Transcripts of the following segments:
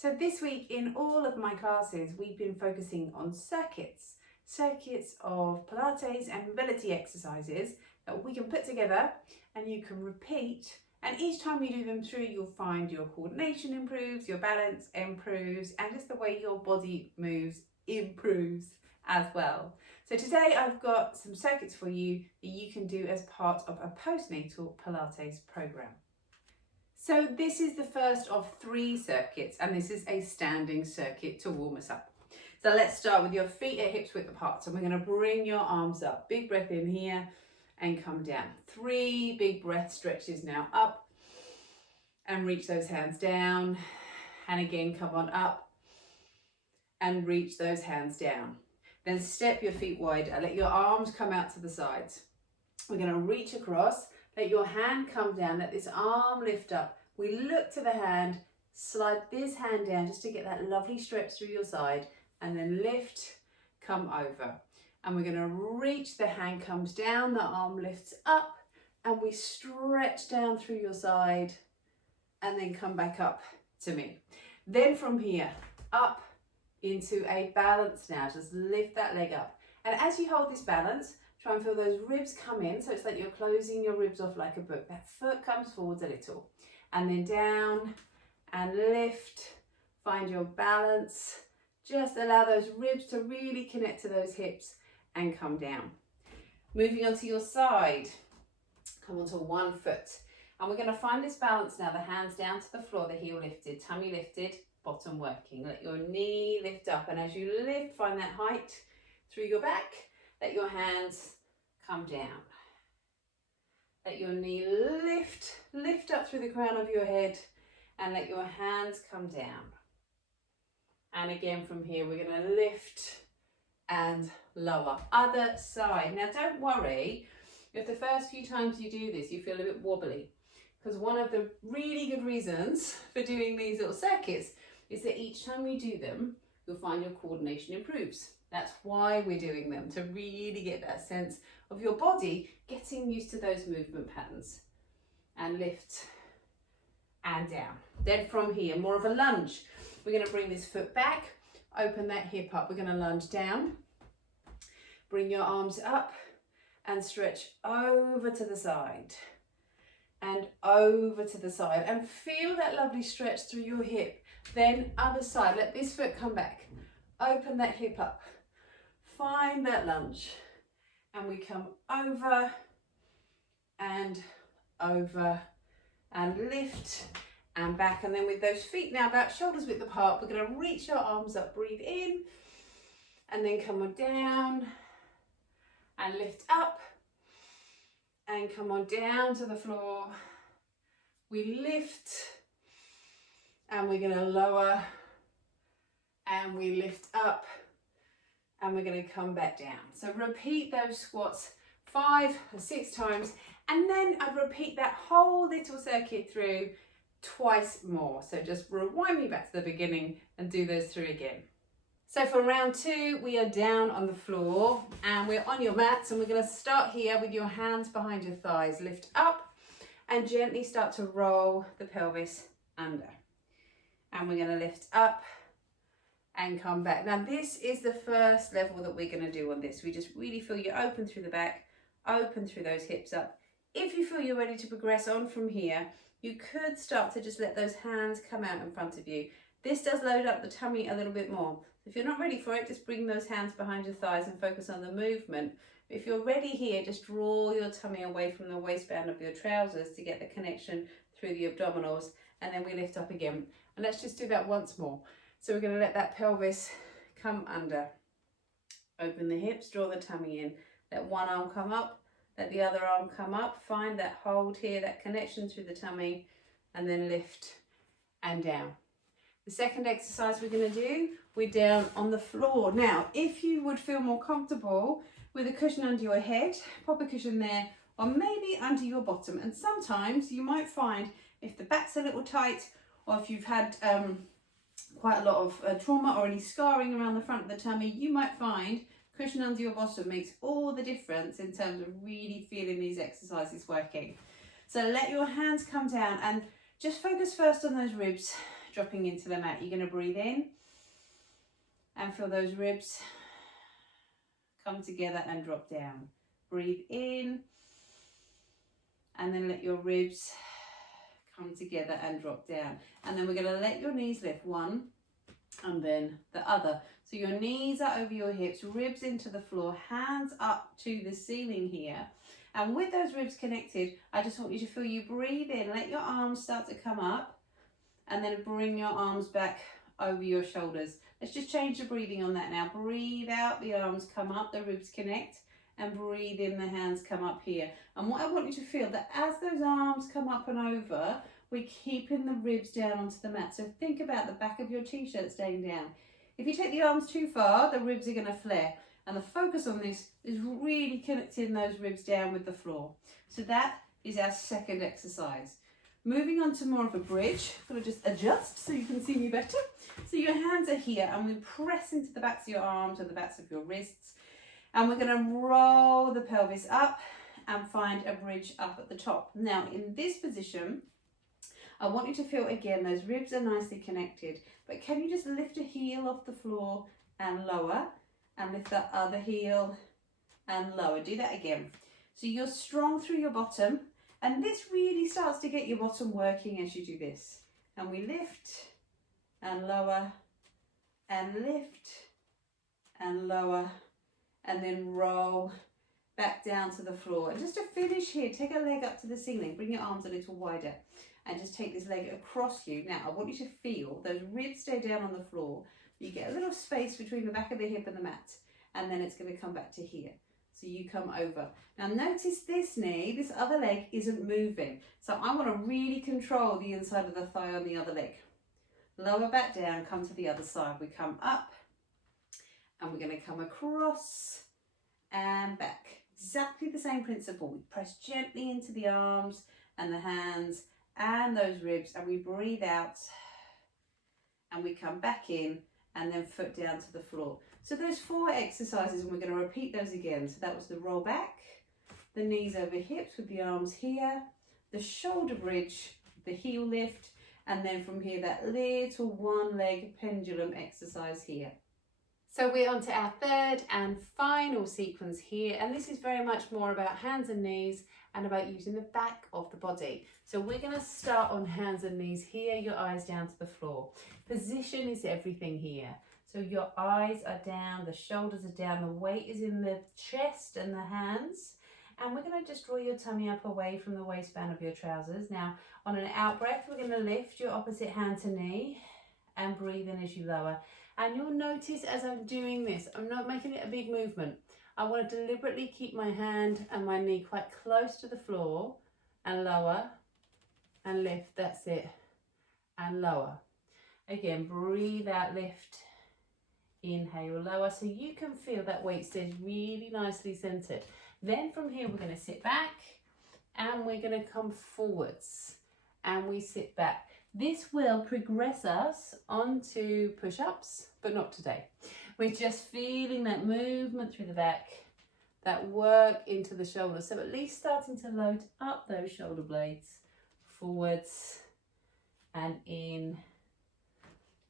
So this week in all of my classes, we've been focusing on circuits of Pilates and mobility exercises that we can put together and you can repeat. And each time you do them through, you'll find your coordination improves, your balance improves, and just the way your body moves improves as well. So today I've got some circuits for you that you can do as part of a postnatal Pilates program. So this is the first of 3 circuits, and this is a standing circuit to warm us up. So let's start with your feet at hips width apart. So we're going to bring your arms up. Big breath in here and come down. 3 big breath stretches now, up and reach those hands down. And again, come on up and reach those hands down. Then step your feet wider. Let your arms come out to the sides. We're going to reach across. Let your hand come down, let this arm lift up. We look to the hand, slide this hand down just to get that lovely stretch through your side, and then lift, come over. And we're going to reach, the hand comes down, the arm lifts up, and we stretch down through your side, and then come back up to me. Then from here, up into a balance now. Just lift that leg up. And as you hold this balance, try and feel those ribs come in, so it's like you're closing your ribs off like a book. That foot comes forwards a little. And then down and lift. Find your balance. Just allow those ribs to really connect to those hips and come down. Moving onto your side. Come onto one foot. And we're going to find this balance now. The hands down to the floor, the heel lifted, tummy lifted, bottom working. Let your knee lift up. And as you lift, find that height through your back. Let your hands come down. Let your knee lift up through the crown of your head, and let your hands come down. And again from here, we're going to lift and lower. Other side. Now don't worry if the first few times you do this, you feel a bit wobbly, because one of the really good reasons for doing these little circuits is that each time you do them, you'll find your coordination improves. That's why we're doing them, to really get that sense of your body getting used to those movement patterns. And lift and down. Then from here, more of a lunge. We're going to bring this foot back, open that hip up. We're going to lunge down. Bring your arms up and stretch over to the side. And over to the side. And feel that lovely stretch through your hip. Then other side. Let this foot come back. Open that hip up. Find that lunge, and we come over and lift and back, and then with those feet now about shoulders width apart, we're going to reach our arms up, breathe in, and then come on down and lift up and come on down to the floor. We lift and we're going to lower and we lift up. And we're going to come back down. So repeat those squats 5 or 6 times, and then I'd repeat that whole little circuit through twice more. So just rewind me back to the beginning and do those 3 again. So for round 2, we are down on the floor and we're on your mats, and we're going to start here with your hands behind your thighs. Lift up and gently start to roll the pelvis under. And we're going to lift up and come back. Now this is the first level that we're going to do on this. We just really feel you open through the back, open through those hips up. If you feel you're ready to progress on from here, you could start to just let those hands come out in front of you. This does load up the tummy a little bit more. If you're not ready for it, just bring those hands behind your thighs and focus on the movement. If you're ready here, just draw your tummy away from the waistband of your trousers to get the connection through the abdominals, and then we lift up again. And let's just do that once more. So we're going to let that pelvis come under. Open the hips, draw the tummy in. Let one arm come up, let the other arm come up. Find that hold here, that connection through the tummy, and then lift and down. The second exercise we're going to do, we're down on the floor. Now, if you would feel more comfortable with a cushion under your head, pop a cushion there, or maybe under your bottom. And sometimes you might find if the back's a little tight, or if you've had quite a lot of trauma or any scarring around the front of the tummy, you might find cushion under your bottom makes all the difference in terms of really feeling these exercises working. So let your hands come down and just focus first on those ribs. dropping into the mat. You're going to breathe in and feel those ribs come together and drop down. Breathe in and then let your ribs come together and drop down. And then we're going to let your knees lift, one and then the other. So your knees are over your hips, ribs into the floor, hands up to the ceiling here. And with those ribs connected, I just want you to feel you breathe in, let your arms start to come up, and then bring your arms back over your shoulders. Let's just change the breathing on that now. Breathe out, the arms come up, the ribs connect, and breathe in, the hands come up here. And what I want you to feel, that as those arms come up and over, we're keeping the ribs down onto the mat. So think about the back of your t-shirt staying down. If you take the arms too far, the ribs are going to flare. And the focus on this is really connecting those ribs down with the floor. So that is our second exercise. Moving on to more of a bridge. I'm going to just adjust so you can see me better. So your hands are here and we press into the backs of your arms and the backs of your wrists. And we're going to roll the pelvis up and find a bridge up at the top. Now in this position, I want you to feel again, those ribs are nicely connected. But can you just lift a heel off the floor and lower? And lift that other heel and lower. Do that again. So you're strong through your bottom, and this really starts to get your bottom working as you do this. And we lift and lower and lift and lower and then roll back down to the floor. And just to finish here, take a leg up to the ceiling, bring your arms a little wider and just take this leg across you. Now I want you to feel those ribs stay down on the floor. You get a little space between the back of the hip and the mat, and then it's going to come back to here. So you come over. Now notice this knee, this other leg isn't moving. So I want to really control the inside of the thigh on the other leg. Lower back down, come to the other side. We come up, and we're going to come across and back. Exactly the same principle. We press gently into the arms and the hands and those ribs, and we breathe out, and we come back in, and then foot down to the floor. So those 4 exercises, and we're going to repeat those again. So that was the roll back, the knees over hips with the arms here, the shoulder bridge, the heel lift, and then from here that little one leg pendulum exercise here. So we're on to our third and final sequence here, and this is very much more about hands and knees and about using the back of the body. So we're going to start on hands and knees here, your eyes down to the floor. Position is everything here. So your eyes are down, the shoulders are down, the weight is in the chest and the hands. And we're going to just draw your tummy up away from the waistband of your trousers. Now on an out breath, we're going to lift your opposite hand to knee and breathe in as you lower. And you'll notice as I'm doing this, I'm not making it a big movement. I want to deliberately keep my hand and my knee quite close to the floor and lower and lift, that's it, and lower. Again, breathe out, lift, inhale, lower, so you can feel that weight stays really nicely centered. Then from here, we're going to sit back and we're going to come forwards and we sit back. This will progress us onto push-ups, but not today. We're just feeling that movement through the back, that work into the shoulders. So at least starting to load up those shoulder blades, forwards and in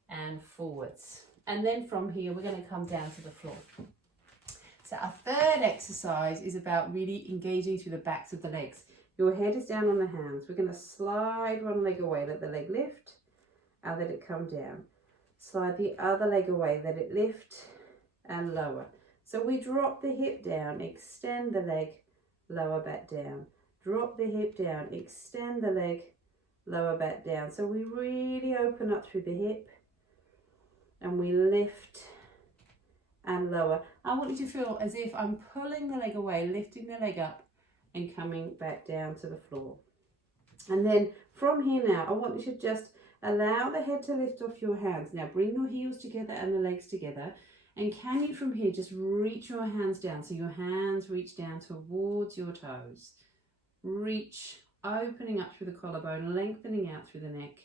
and forwards. And then from here, we're going to come down to the floor. So our third exercise is about really engaging through the backs of the legs. Your head is down on the hands. We're going to slide one leg away, let the leg lift, and let it come down. Slide the other leg away, let it lift and lower. So we drop the hip down, extend the leg, lower back down. Drop the hip down, extend the leg, lower back down. So we really open up through the hip and we lift and lower. I want you to feel as if I'm pulling the leg away, lifting the leg up and coming back down to the floor. And then from here now, I want you to just allow the head to lift off your hands. Now bring your heels together and the legs together. And can you from here just reach your hands down? So your hands reach down towards your toes. Reach, opening up through the collarbone, lengthening out through the neck.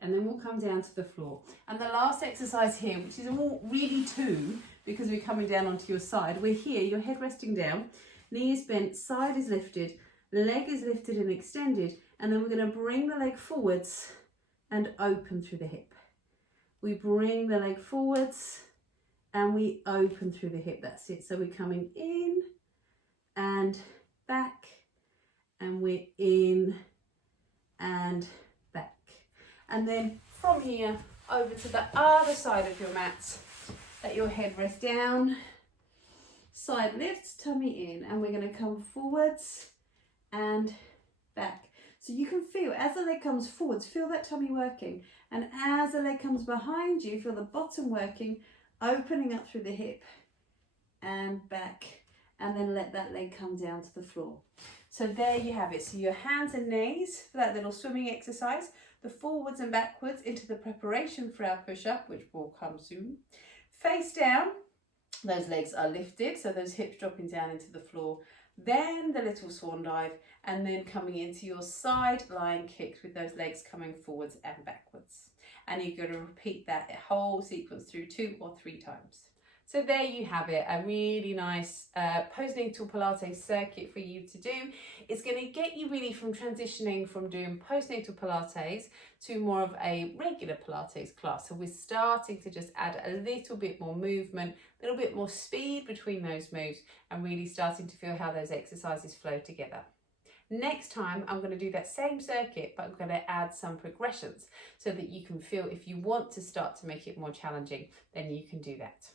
And then we'll come down to the floor. And the last exercise here, which is all really 2, because we're coming down onto your side. We're here, your head resting down, knee is bent, side is lifted, leg is lifted and extended. And then we're going to bring the leg forwards and open through the hip. We bring the leg forwards and we open through the hip. That's it. So we're coming in and back, and we're in and back. And then from here over to the other side of your mat. Let your head rest down. Side lifts, tummy in, and we're going to come forwards and back. So you can feel as the leg comes forwards, feel that tummy working. And as the leg comes behind you, feel the bottom working, opening up through the hip and back. And then let that leg come down to the floor. So there you have it. So your hands and knees for that little swimming exercise, the forwards and backwards into the preparation for our push-up, which will come soon. Face down, those legs are lifted, so those hips dropping down into the floor. Then the little swan dive, and then coming into your side lying kicks with those legs coming forwards and backwards. And you're going to repeat that whole sequence through 2 or 3 times. So there you have it, a really nice postnatal Pilates circuit for you to do. It's going to get you really from transitioning from doing postnatal Pilates to more of a regular Pilates class. So we're starting to just add a little bit more movement, a little bit more speed between those moves, and really starting to feel how those exercises flow together. Next time, I'm going to do that same circuit, but I'm going to add some progressions so that you can feel if you want to start to make it more challenging, then you can do that.